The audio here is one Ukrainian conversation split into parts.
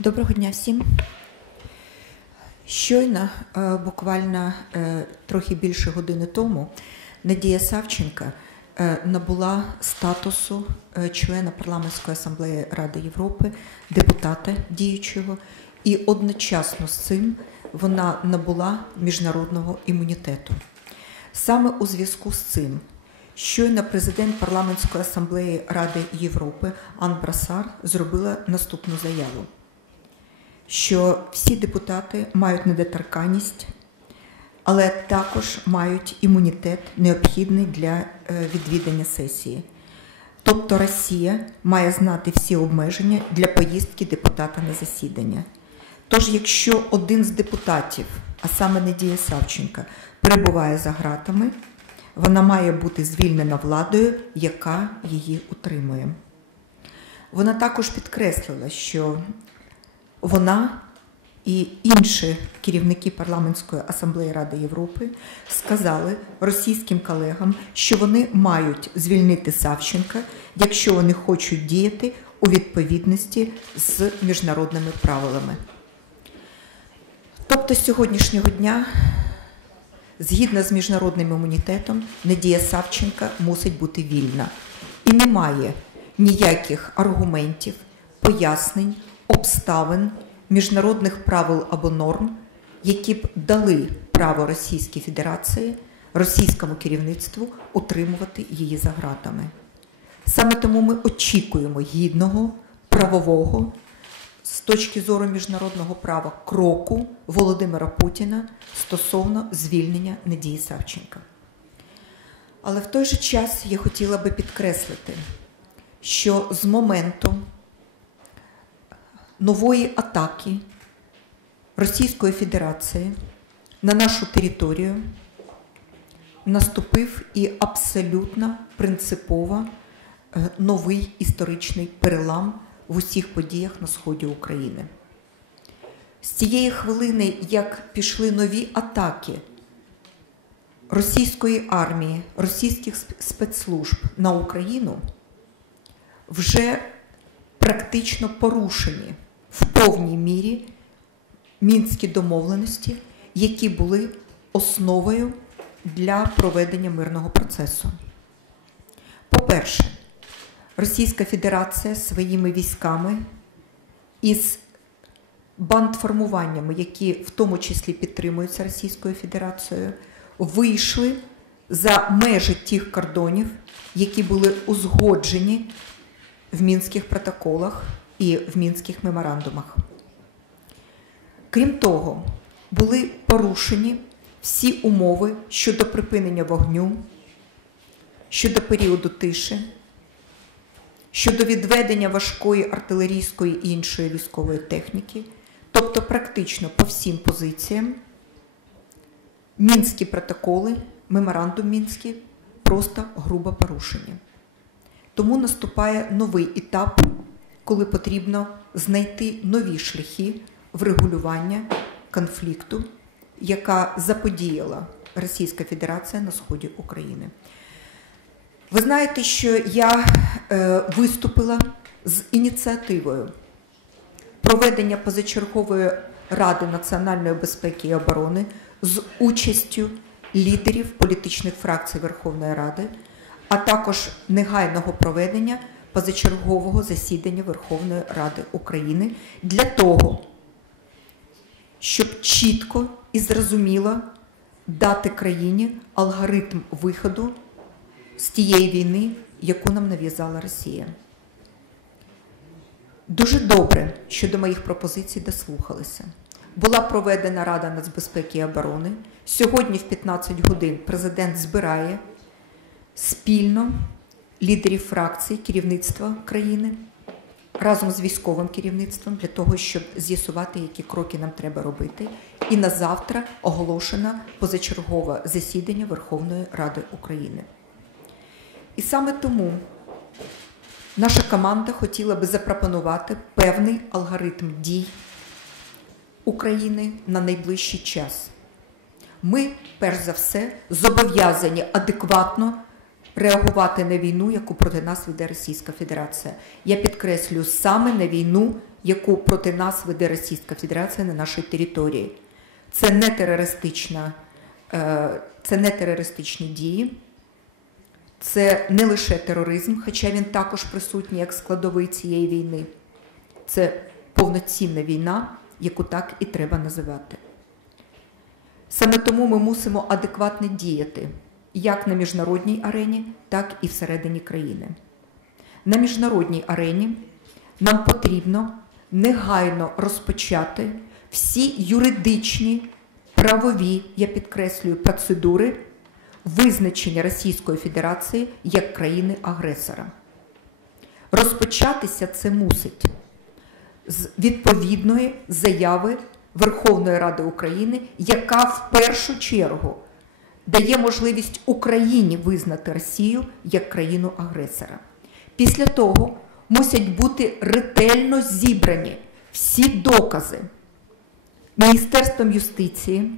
Доброго дня всім. Щойно, е, буквально е, трохи більше години тому, Надія Савченка е, набула статусу члена парламентської асамблеї Ради Європи, депутата діючого, і одночасно з цим вона набула міжнародного імунітету. Саме у зв'язку з цим. Щойно президент парламентської асамблеї Ради Європи Ан Брасар зробила наступну заяву що всі депутати мають недоторканність, але також мають імунітет, необхідний для е, відвідання сесії. Тобто Росія має знати всі обмеження для поїздки депутата на засідання. Тож, якщо один з депутатів, а саме Надія Савченка, перебуває за ґратами, вона має бути звільнена владою, яка її утримує. Вона також підкреслила, що вона і інші керівники парламентської асамблеї Ради Європи сказали російським колегам, що вони мають звільнити Савченка, якщо вони хочуть діяти у відповідності з міжнародними правилами. Тобто з сьогоднішнього дня, згідно з міжнародним імунітетом, Надія Савченка мусить бути вільна і немає ніяких аргументів, пояснень обставин, міжнародних правил або норм, які б дали право Російській Федерації, російському керівництву утримувати її за ґратами. Саме тому ми очікуємо гідного, правового, з точки зору міжнародного права кроку Володимира Путіна стосовно звільнення Надії Савченка. Але в той же час я хотіла би підкреслити, що з моменту нової атаки Російської Федерації на нашу територію наступив і абсолютно принципово е, новий історичний перелам в усіх подіях на сході України. З цієї хвилини, як пішли нові атаки російської армії, російських спецслужб на Україну, вже практично порушені в повній мірі мінські домовленості, які були основою для проведення мирного процесу. По-перше, Російська Федерація своїми військами із бандформуваннями, які в тому числі підтримуються Російською Федерацією, вийшли за межі тих кордонів, які були узгоджені в мінських протоколах і в мінських меморандумах. Крім того, були порушені всі умови щодо припинення вогню, щодо періоду тиші, щодо відведення важкої артилерійської і іншої військової техніки, тобто практично по всім позиціям, мінські протоколи, меморандум мінський просто грубо порушені. Тому наступає новий етап коли потрібно знайти нові шляхи врегулювання конфлікту, яка заподіяла Російська Федерація на сході України. Ви знаєте, що я е, виступила з ініціативою проведення позачергової ради національної безпеки і оборони з участю лідерів політичних фракцій Верховної Ради, а також негайного проведення позачергового засідання Верховної Ради України для того, щоб чітко і зрозуміло дати країні алгоритм виходу з тієї війни, яку нам нав'язала Росія. Дуже добре, що до моїх пропозицій дослухалися. Була проведена Рада нацбезпеки і оборони. Сьогодні, в 15 годин, президент збирає спільно лідерів фракцій, керівництва країни разом з військовим керівництвом для того, щоб з'ясувати, які кроки нам треба робити. І на завтра оголошено позачергове засідання Верховної Ради України. І саме тому наша команда хотіла би запропонувати певний алгоритм дій України на найближчий час. Ми, перш за все, зобов'язані адекватно реагувати на війну, яку проти нас веде Російська Федерація. Я підкреслюю саме на війну, яку проти нас веде Російська Федерація на нашій території. Це не терористична, е, це не терористичні дії, це не лише тероризм, хоча він також присутній як складовий цієї війни. Це повноцінна війна, яку так і треба називати. Саме тому ми мусимо адекватно діяти як на міжнародній арені, так і всередині країни. На міжнародній арені нам потрібно негайно розпочати всі юридичні, правові, я підкреслюю, процедури визначення Російської Федерації як країни-агресора. Розпочатися це мусить з відповідної заяви Верховної Ради України, яка в першу чергу дає можливість Україні визнати Росію як країну-агресора. Після того мусять бути ретельно зібрані всі докази Міністерством юстиції,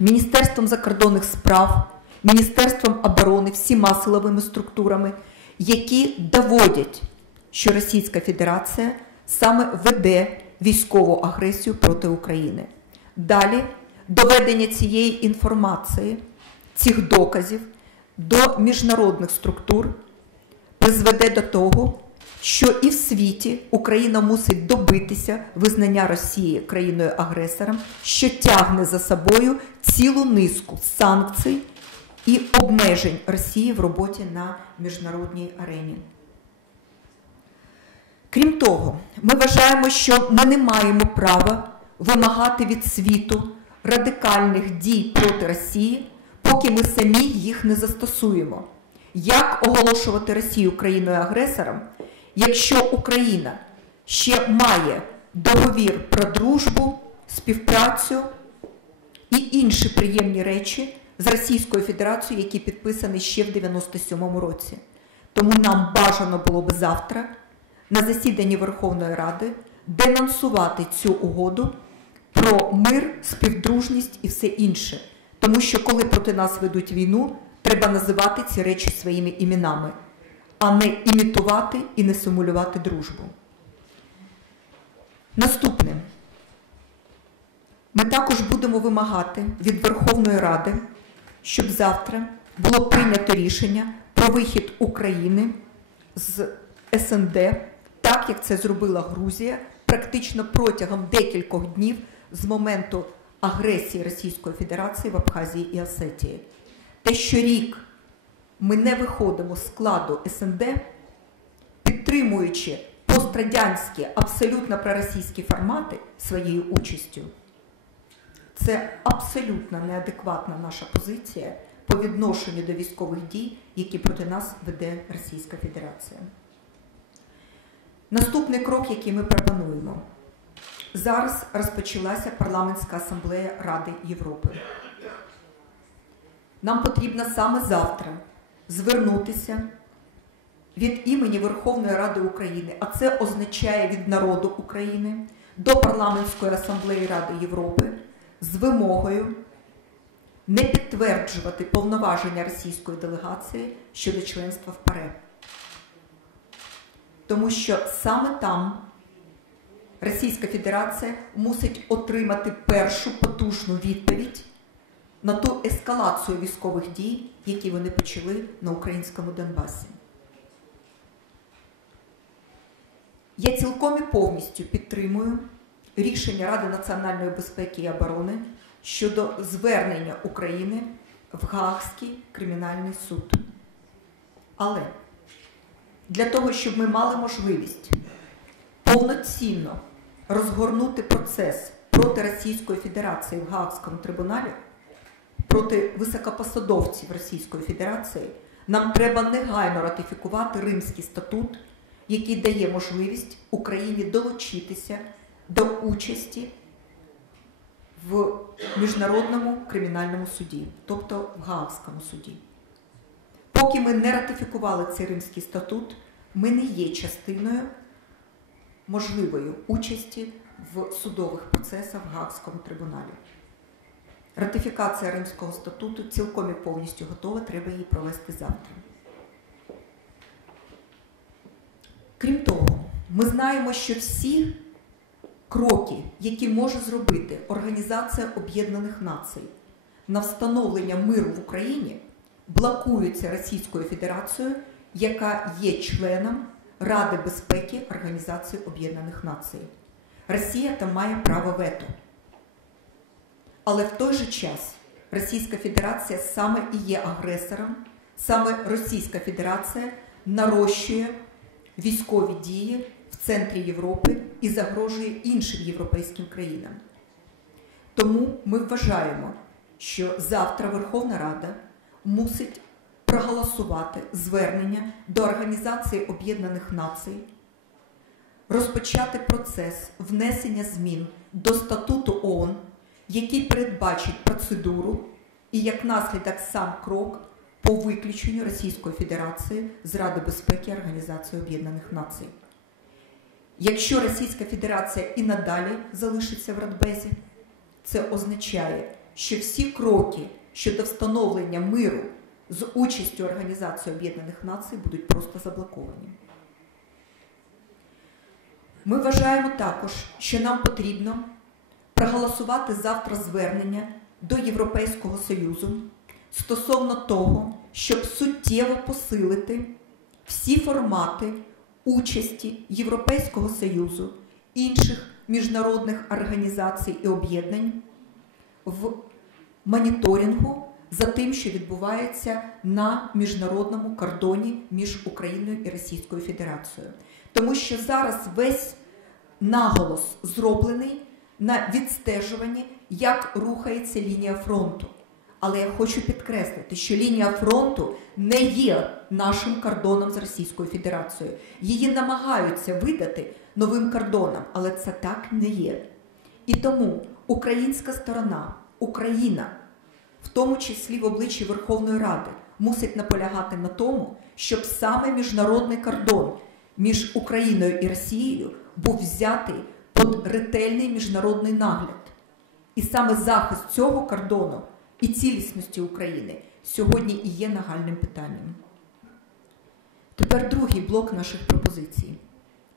Міністерством закордонних справ, Міністерством оборони, всіма силовими структурами, які доводять, що Російська Федерація саме веде військову агресію проти України. Далі доведення цієї інформації, цих доказів до міжнародних структур призведе до того, що і в світі Україна мусить добитися визнання Росії країною-агресором, що тягне за собою цілу низку санкцій і обмежень Росії в роботі на міжнародній арені. Крім того, ми вважаємо, що ми не маємо права вимагати від світу радикальних дій проти Росії, поки ми самі їх не застосуємо. Як оголошувати Росію країною-агресором, якщо Україна ще має договір про дружбу, співпрацю і інші приємні речі з Російською Федерацією, які підписані ще в 97-му році? Тому нам бажано було би завтра на засіданні Верховної Ради денонсувати цю угоду про мир, співдружність і все інше. Тому що коли проти нас ведуть війну, треба називати ці речі своїми іменами, а не імітувати і не симулювати дружбу. Наступне. Ми також будемо вимагати від Верховної Ради, щоб завтра було прийнято рішення про вихід України з СНД, так як це зробила Грузія, практично протягом декількох днів з моменту агресії Російської Федерації в Абхазії і Осетії. Те, що рік ми не виходимо з складу СНД, підтримуючи пострадянські, абсолютно проросійські формати своєю участю, це абсолютно неадекватна наша позиція по відношенню до військових дій, які проти нас веде Російська Федерація. Наступний крок, який ми пропонуємо. Зараз розпочалася парламентська асамблея Ради Європи. Нам потрібно саме завтра звернутися від імені Верховної Ради України, а це означає від народу України до парламентської асамблеї Ради Європи з вимогою не підтверджувати повноваження російської делегації щодо членства в ПАРЕ. Тому що саме там Російська Федерація мусить отримати першу потужну відповідь на ту ескалацію військових дій, які вони почали на українському Донбасі. Я цілком і повністю підтримую рішення Ради національної безпеки і оборони щодо звернення України в Гаагський кримінальний суд. Але для того, щоб ми мали можливість повноцінно розгорнути процес проти Російської Федерації в Гаагському трибуналі, проти високопосадовців Російської Федерації, нам треба негайно ратифікувати Римський статут, який дає можливість Україні долучитися до участі в Міжнародному кримінальному суді, тобто в Гаагському суді. Поки ми не ратифікували цей Римський статут, ми не є частиною можливої участі в судових процесах в Гаагському трибуналі. Ратифікація Римського статуту цілком і повністю готова, треба її провести завтра. Крім того, ми знаємо, що всі кроки, які може зробити Організація Об'єднаних Націй на встановлення миру в Україні, блокуються Російською Федерацією, яка є членом Ради безпеки Організації Об'єднаних Націй. Росія там має право вето. Але в той же час Російська Федерація саме і є агресором, саме Російська Федерація нарощує військові дії в центрі Європи і загрожує іншим європейським країнам. Тому ми вважаємо, що завтра Верховна Рада мусить проголосувати звернення до Організації Об'єднаних Націй, розпочати процес внесення змін до статуту ООН, який передбачить процедуру і як наслідок сам крок по виключенню Російської Федерації з Ради безпеки Організації Об'єднаних Націй. Якщо Російська Федерація і надалі залишиться в Радбезі, це означає, що всі кроки щодо встановлення миру з участю Організації Об'єднаних Націй будуть просто заблоковані. Ми вважаємо також, що нам потрібно проголосувати завтра звернення до Європейського Союзу стосовно того, щоб суттєво посилити всі формати участі Європейського Союзу, інших міжнародних організацій і об'єднань в моніторингу за тим, що відбувається на міжнародному кордоні між Україною і Російською Федерацією. Тому що зараз весь наголос зроблений на відстежуванні, як рухається лінія фронту. Але я хочу підкреслити, що лінія фронту не є нашим кордоном з Російською Федерацією. Її намагаються видати новим кордоном, але це так не є. І тому українська сторона, Україна, в тому числі в обличчі Верховної Ради, мусить наполягати на тому, щоб саме міжнародний кордон між Україною і Росією був взятий під ретельний міжнародний нагляд. І саме захист цього кордону і цілісності України сьогодні і є нагальним питанням. Тепер другий блок наших пропозицій.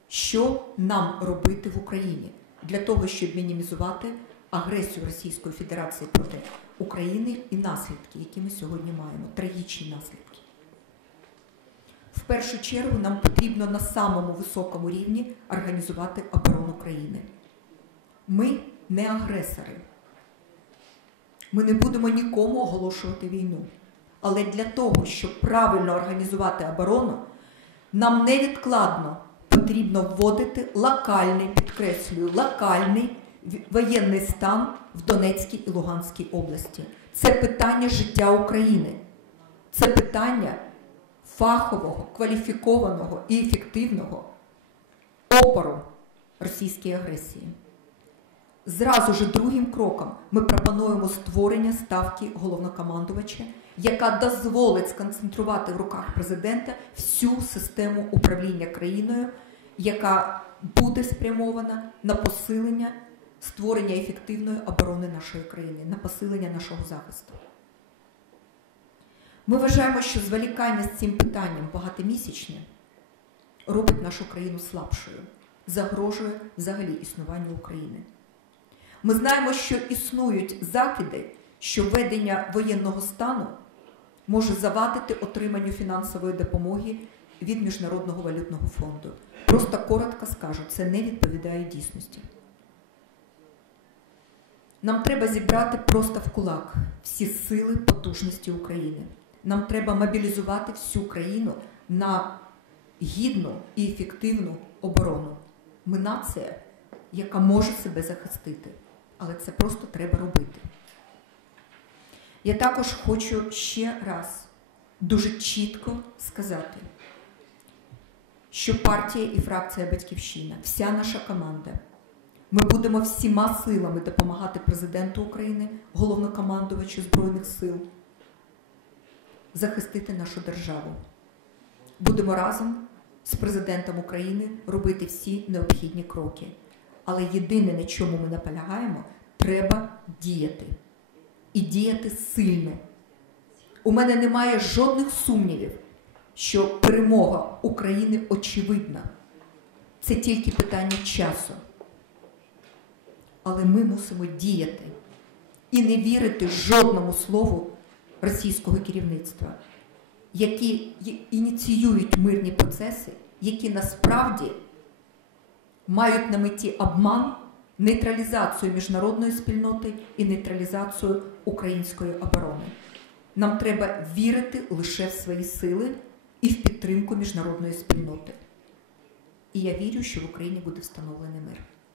Що нам робити в Україні для того, щоб мінімізувати агресію Російської Федерації проти України і наслідки, які ми сьогодні маємо, трагічні наслідки? В першу чергу нам потрібно на самому високому рівні організувати оборону країни. Ми не агресори. Ми не будемо нікому оголошувати війну. Але для того, щоб правильно організувати оборону, нам невідкладно потрібно вводити локальний, підкреслюю, локальний воєнний стан в Донецькій і Луганській області. Це питання життя України. Це питання фахового, кваліфікованого і ефективного опору російській агресії. Зразу ж другим кроком ми пропонуємо створення ставки головнокомандувача, яка дозволить сконцентрувати в руках президента всю систему управління країною, яка буде спрямована на посилення створення ефективної оборони нашої країни, на посилення нашого захисту. Ми вважаємо, що зволікання з цим питанням багатомісячне робить нашу країну слабшою, загрожує взагалі існуванню України. Ми знаємо, що існують закиди, що введення воєнного стану може завадити отриманню фінансової допомоги від Міжнародного валютного фонду. Просто коротко скажу, це не відповідає дійсності. Нам треба зібрати просто в кулак всі сили потужності України. Нам треба мобілізувати всю країну на гідну і ефективну оборону. Ми нація, яка може себе захистити але це просто треба робити. Я також хочу ще раз дуже чітко сказати, що партія і фракція Батьківщина, вся наша команда, ми будемо всіма силами допомагати президенту України, головнокомандувачу Збройних сил, захистити нашу державу. Будемо разом з президентом України робити всі необхідні кроки. Але єдине, на чому ми наполягаємо, треба діяти. І діяти сильно. У мене немає жодних сумнівів, що перемога України очевидна. Це тільки питання часу. Але ми мусимо діяти і не вірити жодному слову російського керівництва, які ініціюють мирні процеси, які насправді мають на меті обман, нейтралізацію міжнародної спільноти і нейтралізацію української оборони. Нам треба вірити лише в свої сили і в підтримку міжнародної спільноти. І я вірю, що в Україні буде встановлений мир.